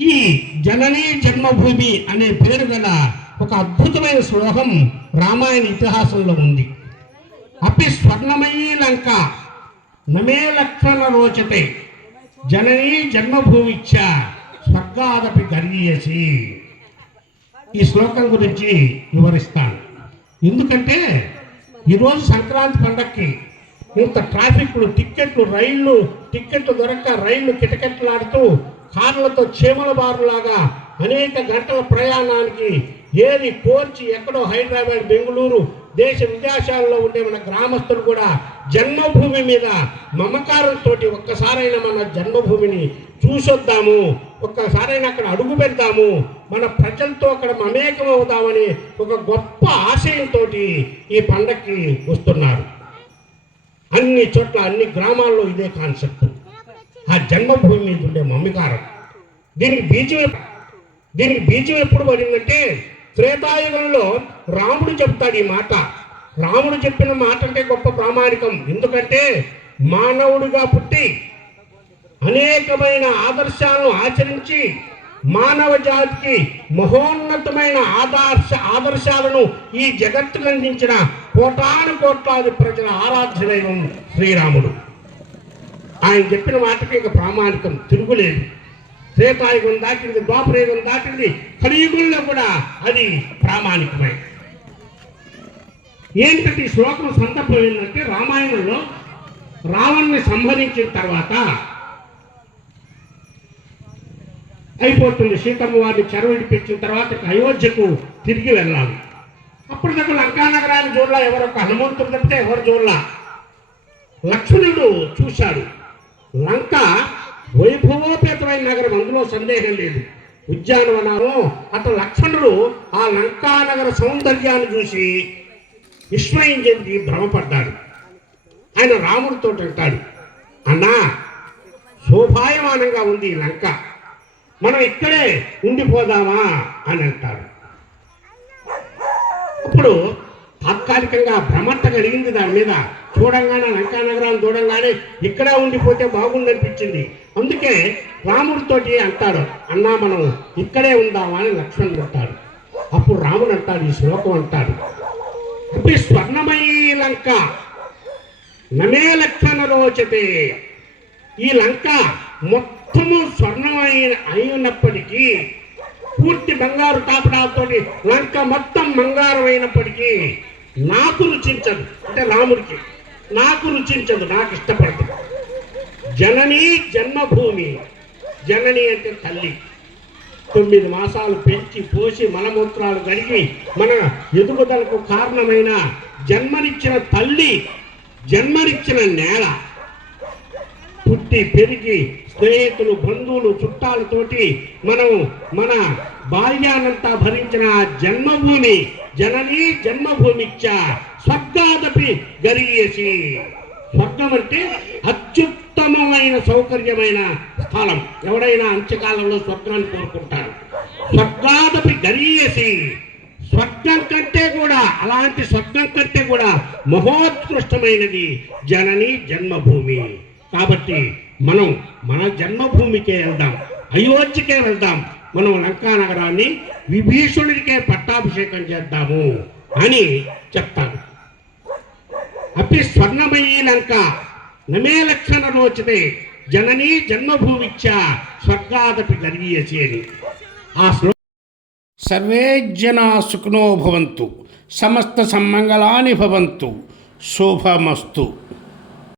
ఈ జననీ జన్మభూమి అనే పేరు గల ఒక అద్భుతమైన శ్లోకం రామాయణ ఇతిహాసంలో ఉంది. అపి స్వర్ణమయీ లంక నమే లక్షణ రోచతే జననీ జన్మభూమిచ్చ స్వర్గాదపి గర్యసి. ఈ శ్లోకం గురించి వివరిస్తాను. ఎందుకంటే ఈరోజు సంక్రాంతి పండక్కి ఇంత ట్రాఫిక్లు టిక్కెట్లు రైళ్ళు టిక్కెట్లు దొరక్క రైళ్ళు కిటకెట్లాడుతూ కార్లతో చీమల బారులాగా అనేక గంటల ప్రయాణానికి ఏది కోర్చి ఎక్కడో హైదరాబాద్ బెంగళూరు దేశ విదేశాల్లో ఉండే మన గ్రామస్తులు కూడా జన్మభూమి మీద మమకారంతో ఒక్కసారైనా మన జన్మభూమిని చూసొద్దాము. ఒక్కసారైనా అక్కడ అడుగు పెడతాము. మన ప్రజలతో అక్కడ మమేకం అవుదామని ఒక గొప్ప ఆశయంతో ఈ పండక్కి వస్తున్నారు. అన్ని చోట్ల అన్ని గ్రామాల్లో ఇదే కాన్సెప్ట్. జన్మభూమి మీద ఉండే మమ్మికారం. దీనికి బీజం దీనికి బీజం ఎప్పుడు పడిందంటే త్రేతాయుగంలో రాముడు చెప్తాడు ఈ మాట. రాముడు చెప్పిన మాట అంటే గొప్ప ప్రామాణికం. ఎందుకంటే మానవుడిగా పుట్టి అనేకమైన ఆదర్శాలను ఆచరించి మానవ జాతికి మహోన్నతమైన ఆదర్శ ఆదర్శాలను ఈ జగత్తుకు అందించిన కోటాను కోట్లాది ప్రజల ఆరాధ్య దైవం శ్రీరాముడు. ఆయన చెప్పిన మాటకి ఇక ప్రామాణికం తిరుగులేదు. త్రేతాయుగం దాటింది ద్వాపరయుగం దాటింది కలియుగంలో కూడా అది ప్రామాణికమే. ఏంటంటే ఈ శ్లోకం సందర్భం ఏంటంటే రామాయణంలో రావణ్ణి సంహరించిన తర్వాత అయిపోతుంది. సీతమ్మ వారిని చెరవిడిపించిన తర్వాత అయోధ్యకు తిరిగి వెళ్ళాలి. అప్పటిదాకా లంకానగరాన్ని చూడలా ఎవరొక హనుమంతుడు తప్పితే ఎవరు చూడలా? లక్ష్మణుడు చూశాడు. లంక వైభవోపేతమైన నగరం అందులో సందేహం లేదు. ఉద్యానవనాలు అతను లక్ష్మణుడు ఆ లంకానగర సౌందర్యాన్ని చూసి విస్మయం చెంది భ్రమపడ్డాడు. ఆయన రాముడితో అంటాడు అన్నా శోభాయమానంగా ఉంది ఈ లంక. మనం ఇక్కడే ఉండిపోదామా? అని అంటాడు. అప్పుడు తాత్కాలికంగా భ్రమట్ట కలిగింది దాని మీద. చూడంగానే లంకా నగరాన్ని చూడంగానే ఇక్కడే ఉండిపోతే బాగుందనిపించింది అందుకే రాముడితోటి అంటాడు అన్నా మనం ఇక్కడే ఉందామా అని లక్ష్మణుడు అంటాడు. అప్పుడు రాముడు అంటాడు ఈ శ్లోకం అంటాడు అప్పుడు స్వర్ణమయీ లంక నమే లక్షణ రోచతే. ఈ లంక మొత్తము స్వర్ణమైన అయినప్పటికీ పూర్తి బంగారు తాపడాలతో లంక మొత్తం బంగారం అయినప్పటికీ నాకు రుచించదు అంటే రాముడికి. నాకు రుచించదు నాకు ఇష్టపడదు. జనని జన్మభూమి. జనని అంటే తల్లి. తొమ్మిది మాసాలు పెంచి పోసి మలమూత్రాలు కడిగి మన ఎదుగుదలకు కారణమైన జన్మనిచ్చిన తల్లి జన్మనిచ్చిన నేల. పుట్టి పెరిగి స్నేహితులు బంధువులు చుట్టాలతోటి మనం మన బాల్యానంతా భరించిన జన్మభూమి జనని జన్మభూమిచ్చ స్వర్గాదపి గరీయసి స్వర్గం అంటే అత్యుత్తమమైన సౌకర్యమైన స్థలం. ఎవడైనా అంత్యకాలంలో స్వర్గాన్ని కోరుకుంటారు స్వర్గాదపి గరియసి స్వర్గం కంటే కూడా అలాంటి స్వర్గం కంటే కూడా మహోత్కృష్టమైనది జనని జన్మభూమి. కాబట్టి మనం మన జన్మభూమికే వెళ్దాం అయోధ్యకే వెళ్దాం మనం లంకా నగరాన్ని విభీషణుడికే పట్టాభిషేకం చేద్దాము అని చెప్తాను. అపి స్వర్ణమయీ లంక నమే లక్షణ రోచతే జననీ జన్మభూమిచ్చ స్వర్గాదపి గరీయసి అని ఆ శ్లో సర్వే జనా సుఖనో భవంతు సమస్త సమ్మంగళాని భవంతు శోభమస్తు.